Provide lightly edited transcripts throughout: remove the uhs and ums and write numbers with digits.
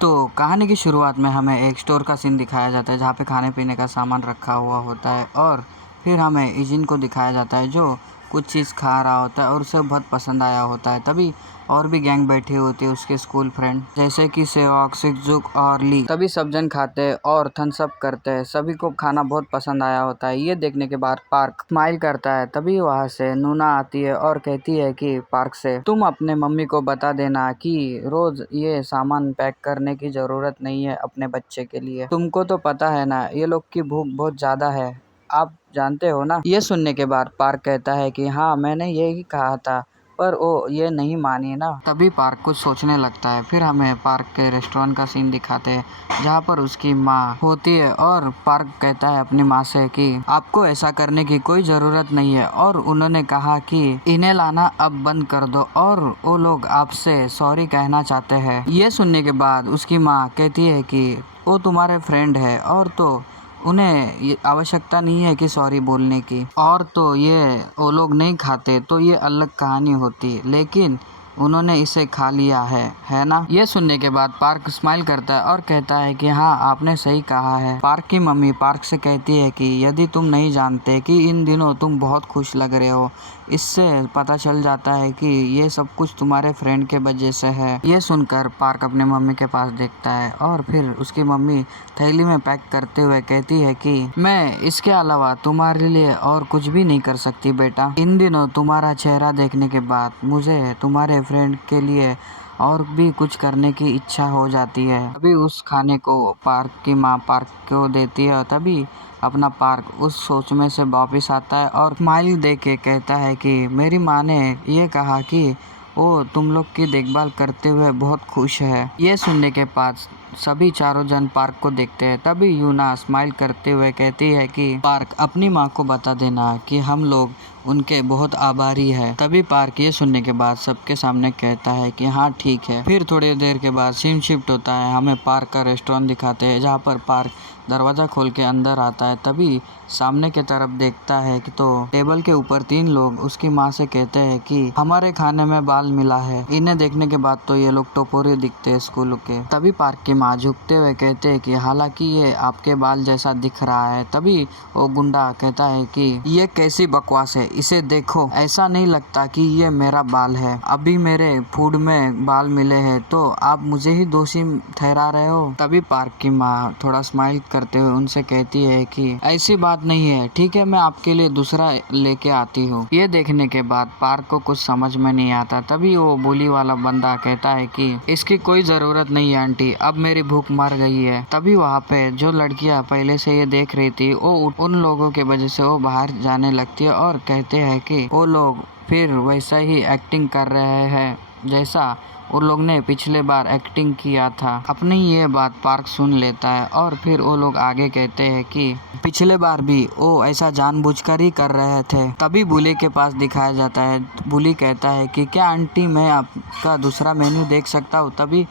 तो कहानी की शुरुआत में हमें एक स्टोर का सीन दिखाया जाता है जहाँ पे खाने पीने का सामान रखा हुआ होता है और फिर हमें इजिन को दिखाया जाता है जो कुछ चीज़ खा रहा होता है और उसे बहुत पसंद आया होता है। तभी और भी गैंग बैठी होती है उसके स्कूल फ्रेंड जैसे कि सेवक, सिक्सुक और ली। तभी सब जन खाते हैं और थम्स अप करते हैं। सभी को खाना बहुत पसंद आया होता है। ये देखने के बाद पार्क स्माइल करता है। तभी वहाँ से नूना आती है और कहती है कि पार्क से तुम अपने मम्मी को बता देना कि रोज ये सामान पैक करने की जरूरत नहीं है अपने बच्चे के लिए। तुमको तो पता है ना ये लोग की भूख बहुत ज्यादा है, आप जानते हो ना। ये सुनने के बाद पार्क कहता है कि हाँ मैंने यही कहा था, पर वो ये नहीं मानी ना। तभी पार्क कुछ सोचने लगता है। फिर हमें पार्क के रेस्टोरेंट का सीन दिखाते हैं जहाँ पर उसकी माँ होती है और पार्क कहता है अपनी माँ से कि आपको ऐसा करने की कोई जरूरत नहीं है और उन्होंने कहा कि इन्हें लाना अब बंद कर दो और वो लोग आपसे सॉरी कहना चाहते हैं। ये सुनने के बाद उसकी माँ कहती है कि वो तुम्हारे फ्रेंड है और तो उन्हें ये आवश्यकता नहीं है कि सॉरी बोलने की, और तो ये वो लोग नहीं खाते तो ये अलग कहानी होती, लेकिन उन्होंने इसे खा लिया है ना। ये सुनने के बाद पार्क स्माइल करता है और कहता है कि हाँ आपने सही कहा है। पार्क की मम्मी पार्क से कहती है कि यदि तुम नहीं जानते कि इन दिनों तुम बहुत खुश लग रहे हो, इससे पता चल जाता है कि ये सब कुछ तुम्हारे फ्रेंड के वजह से है। ये सुनकर पार्क अपने मम्मी के पास देखता है और फिर उसकी मम्मी थैली में पैक करते हुए कहती है कि मैं इसके अलावा तुम्हारे लिए और कुछ भी नहीं कर सकती बेटा। इन दिनों तुम्हारा चेहरा देखने के बाद मुझे तुम्हारे फ्रेंड के लिए और भी कुछ करने की इच्छा हो जाती है। तभी उस खाने को पार्क की माँ पार्क को देती है और तभी अपना पार्क उस सोच में से वापिस आता है और स्माइल दे के कहता है कि मेरी माँ ने ये कहा कि वो तुम लोग की देखभाल करते हुए बहुत खुश है। ये सुनने के बाद सभी चारों जन पार्क को देखते हैं। तभी यूना स्माइल करते हुए कहती है कि पार्क अपनी माँ को बता देना कि हम लोग उनके बहुत आभारी है। तभी पार्क ये सुनने के बाद सबके सामने कहता है कि हाँ ठीक है। फिर थोड़ी देर के बाद सीन शिफ्ट होता है। हमें पार्क का रेस्टोरेंट दिखाते हैं जहाँ पर पार्क दरवाजा खोल के अंदर आता है। तभी सामने की तरफ देखता है कि तो टेबल के ऊपर 3 लोग उसकी माँ से कहते हैं कि हमारे खाने में बाल मिला है। इन्हें देखने के बाद तो ये लोग टपोरी दिखते हैं स्कूल के। तभी पार्क की माँ झुकते हुए कहते हैं कि हालांकि ये आपके बाल जैसा दिख रहा है। तभी वो गुंडा कहता है कि ये कैसी बकवास है, इसे देखो, ऐसा नहीं लगता कि ये मेरा बाल है। अभी मेरे फूड में बाल मिले हैं तो आप मुझे ही दोषी ठहरा रहे हो। तभी पार्क की माँ थोड़ा स्माइल करते हुए उनसे कहती है कि ऐसी बात नहीं है, ठीक है मैं आपके लिए दूसरा लेके आती हूँ। ये देखने के बाद पार्क को कुछ समझ में नहीं आता। तभी वो बोली वाला बंदा कहता है कि इसकी कोई जरूरत नहीं है आंटी, अब मेरी भूख मर गई है। तभी वहाँ पे जो लड़कियाँ पहले से ये देख रही थी वो उन लोगों के वजह से वो बाहर जाने लगती है और कहते हैं कि वो लोग फिर वैसा ही एक्टिंग कर रहे हैं जैसा उन लोग ने पिछले बार एक्टिंग किया था। अपनी ये बात पार्क सुन लेता है और फिर वो लोग आगे कहते हैं कि पिछले बार भी वो ऐसा जानबूझकर ही कर रहे थे। तभी बुली के पास दिखाया जाता है। बुली कहता है कि क्या आंटी मैं आपका दूसरा मेन्यू देख सकता हूँ। तभी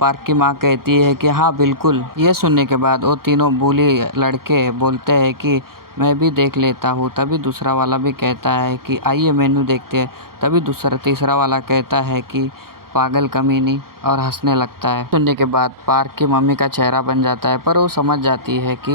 पार्क की माँ कहती है कि हाँ बिल्कुल। ये सुनने के बाद वो तीनों बुली लड़के बोलते हैं कि मैं भी देख लेता हूँ। तभी दूसरा वाला भी कहता है कि आइए मेन्यू देखते हैं। तभी तीसरा वाला कहता है कि पागल कमीनी, और हंसने लगता है। सुनने के बाद पार्क की मम्मी का चेहरा बन जाता है, पर वो समझ जाती है कि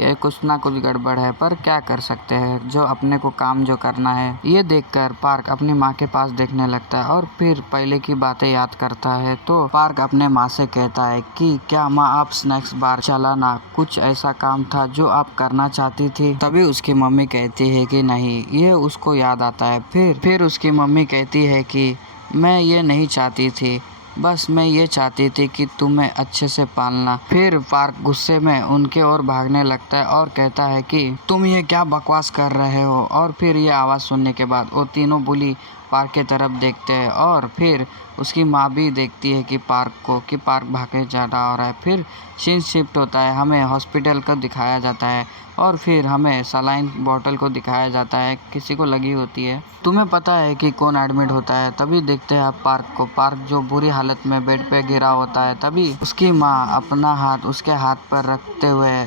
ये कुछ ना कुछ गड़बड़ है, पर क्या कर सकते हैं, जो अपने को काम जो करना है। ये देखकर पार्क अपनी माँ के पास देखने लगता है और फिर पहले की बातें याद करता है। तो पार्क अपने माँ से कहता है कि क्या माँ आप स्नैक्स बार चलाना कुछ ऐसा काम था जो आप करना चाहती थी। तभी उसकी मम्मी कहती है कि नहीं, ये उसको याद आता है। फिर उसकी मम्मी कहती है कि मैं ये नहीं चाहती थी, बस मैं ये चाहती थी कि तुम्हें अच्छे से पालना। फिर पार्क गुस्से में उनके ओर भागने लगता है और कहता है कि तुम ये क्या बकवास कर रहे हो। और फिर ये आवाज़ सुनने के बाद वो तीनों बुली पार्क के तरफ देखते हैं और फिर उसकी माँ भी देखती है कि पार्क भागे जा रहा है। फिर सीन शिफ्ट होता है। हमें हॉस्पिटल को दिखाया जाता है और फिर हमें सलाइन बॉटल को दिखाया जाता है, किसी को लगी होती है। तुम्हें पता है कि कौन एडमिट होता है। तभी देखते हैं आप पार्क को। पार्क जो बुरी हालत में बेड पे गिरा होता है। तभी उसकी माँ अपना हाथ उसके हाथ पर रखते हुए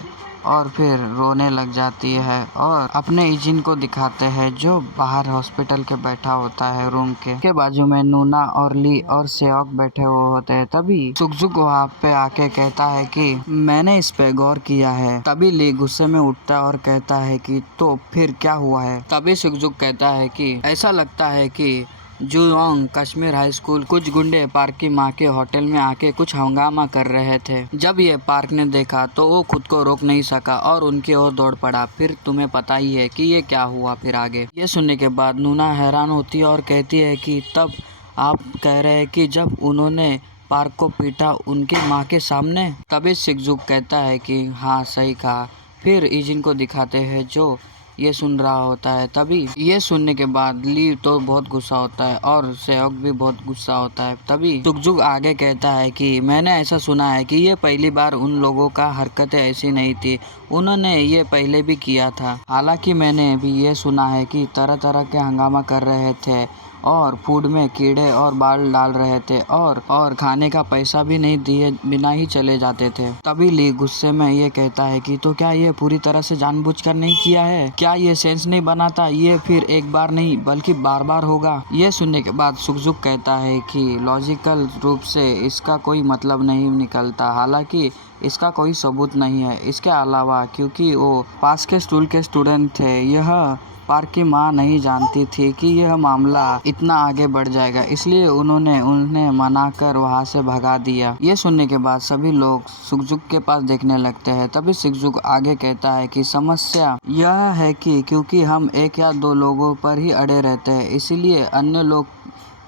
और फिर रोने लग जाती है और अपने इजिन को दिखाते हैं जो बाहर हॉस्पिटल के बैठा होता है रूम के बाजू में नूना और ली और सेओक बैठे हुए होते हैं। तभी सुकजुक वहाँ पे आके कहता है कि मैंने इस पे गौर किया है। तभी ली गुस्से में उठता है और कहता है कि तो फिर क्या हुआ है। तभी सुकजुक कहता है कि ऐसा लगता है कि जुयोंग कश्मीर हाई स्कूल कुछ गुंडे पार्क की माँ के होटल में आके कुछ हंगामा कर रहे थे। जब ये पार्क ने देखा तो वो खुद को रोक नहीं सका और उनकी ओर दौड़ पड़ा। फिर तुम्हें पता ही है कि ये क्या हुआ फिर आगे। ये सुनने के बाद नूना हैरान होती है और कहती है कि तब आप कह रहे हैं कि जब उन्होंने पार्क को पीटा उनकी माँ के सामने। तभी सिकजुक कहता है कि हाँ सही कहा। फिर इजिन को दिखाते हैं जो ये सुन रहा होता है। तभी ये सुनने के बाद ली तो बहुत गुस्सा होता है और सेओक भी बहुत गुस्सा होता है। तभी सुकजुक आगे कहता है कि मैंने ऐसा सुना है कि ये पहली बार उन लोगों का हरकतें ऐसी नहीं थी, उन्होंने ये पहले भी किया था। हालांकि मैंने भी ये सुना है कि तरह तरह के हंगामा कर रहे थे और फूड में कीड़े और बाल डाल रहे थे और खाने का पैसा भी नहीं दिए बिना ही चले जाते थे। तभी ली गुस्से में ये कहता है कि तो क्या ये पूरी तरह से जानबूझकर नहीं किया है? क्या ये सेंस नहीं बनाता? ये फिर एक बार नहीं बल्कि बार बार होगा। ये सुनने के बाद सुकजुक कहता है कि लॉजिकल रूप से इसका कोई मतलब नहीं निकलता, हालांकि इसका कोई सबूत नहीं है। इसके अलावा क्योंकि वो पास के स्कूल के स्टूडेंट थे, यह पार्क की माँ नहीं जानती थी कि यह मामला इतना आगे बढ़ जाएगा, इसलिए उन्होंने उन्हें मनाकर वहाँ से भगा दिया। ये सुनने के बाद सभी लोग सुकजुक के पास देखने लगते हैं। तभी सुकजुक आगे कहता है कि समस्या यह है कि क्योंकि हम एक या दो लोगों पर ही अड़े रहते हैं, इसीलिए अन्य लोग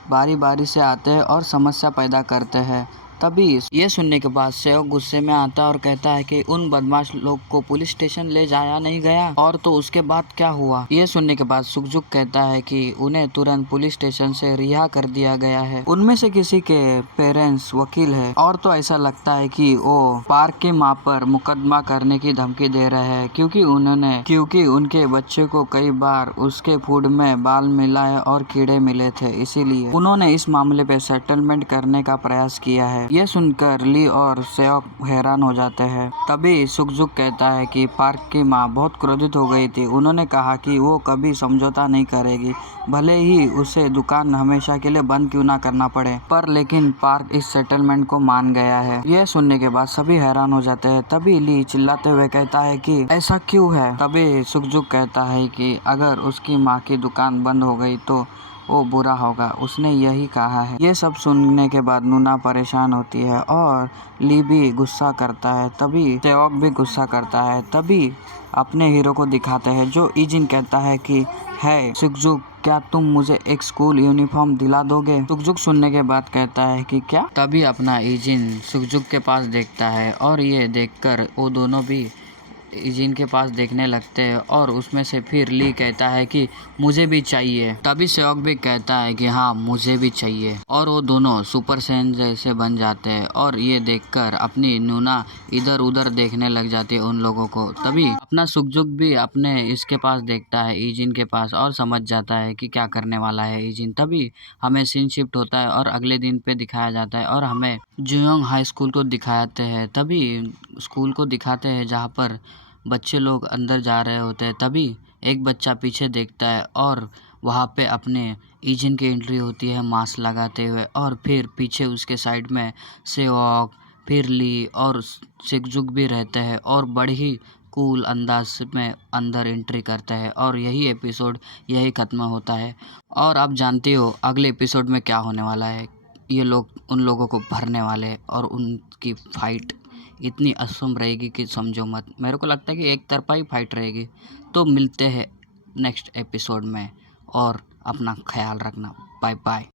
बारी बारी से आते हैं और समस्या पैदा करते हैं। तभी ये सुनने के बाद सेओक गुस्से में आता है और कहता है कि उन बदमाश लोग को पुलिस स्टेशन ले जाया नहीं गया और तो उसके बाद क्या हुआ। ये सुनने के बाद सुकजुक कहता है कि उन्हें तुरंत पुलिस स्टेशन से रिहा कर दिया गया है। उनमें से किसी के पेरेंट्स वकील है और तो ऐसा लगता है कि वो पार्क की माँ पर मुकदमा करने की धमकी दे रहे हैं क्योंकि उनके बच्चे को कई बार उसके फूड में बाल मिलाए और कीड़े मिले थे, इसीलिए उन्होंने इस मामले पे सेटलमेंट करने का प्रयास किया है। ये सुनकर ली और सेओक हैरान हो जाते हैं। तभी सुकजुक कहता है कि पार्क की माँ बहुत क्रोधित हो गई थी। उन्होंने कहा कि वो कभी समझौता नहीं करेगी, भले ही उसे दुकान हमेशा के लिए बंद क्यों ना करना पड़े। पर लेकिन पार्क इस सेटलमेंट को मान गया है। यह सुनने के बाद सभी हैरान हो जाते हैं। तभी ली चिल्लाते हुए कहता है कि ऐसा क्यों है। तभी सुकजुक कहता है कि अगर उसकी माँ की दुकान बंद हो गई तो वो बुरा होगा, उसने यही कहा है। ये सब सुनने के बाद नूना परेशान होती है और ली भी गुस्सा करता है। तभी सेओक भी गुस्सा करता है। तभी अपने हीरो को दिखाते हैं जो इजिन कहता है कि है सुकजुक, क्या तुम मुझे एक स्कूल यूनिफॉर्म दिला दोगे। सुकजुक सुनने के बाद कहता है कि क्या। तभी अपना इजिन सुकजुक के पास देखता है और ये देखकर वो दोनों भी इजिन के पास देखने लगते हैं और उसमें से फिर ली कहता है कि मुझे भी चाहिए। तभी सेओक भी कहता है कि हाँ मुझे भी चाहिए और वो दोनों सुपर सैयन जैसे बन जाते हैं और ये देखकर अपनी नूना इधर उधर देखने लग जाती है उन लोगों को। तभी अपना सुकजुक भी अपने इसके पास देखता है इजिन के पास और समझ जाता है कि क्या करने वाला है इजिन। तभी हमें सीन शिफ्ट होता है और अगले दिन पे दिखाया जाता है और हमें जुयोंग हाई स्कूल को दिखाते हैं। तभी स्कूल को दिखाते हैं जहाँ पर बच्चे लोग अंदर जा रहे होते हैं। तभी एक बच्चा पीछे देखता है और वहाँ पे अपने इजिन की एंट्री होती है मास्क लगाते हुए और फिर पीछे उसके साइड में सेओक फिर ली और सुकजुक भी रहते हैं और बड़ी ही कूल अंदाज में अंदर एंट्री करते हैं और यही एपिसोड यही ख़त्म होता है। और आप जानते हो अगले एपिसोड में क्या होने वाला है। ये लोग उन लोगों को भरने वाले हैं और उनकी फाइट इतनी असम रहेगी कि समझो मत। मेरे को लगता है कि एक तरफा ही फाइट रहेगी। तो मिलते हैं नेक्स्ट एपिसोड में और अपना ख्याल रखना। Bye bye.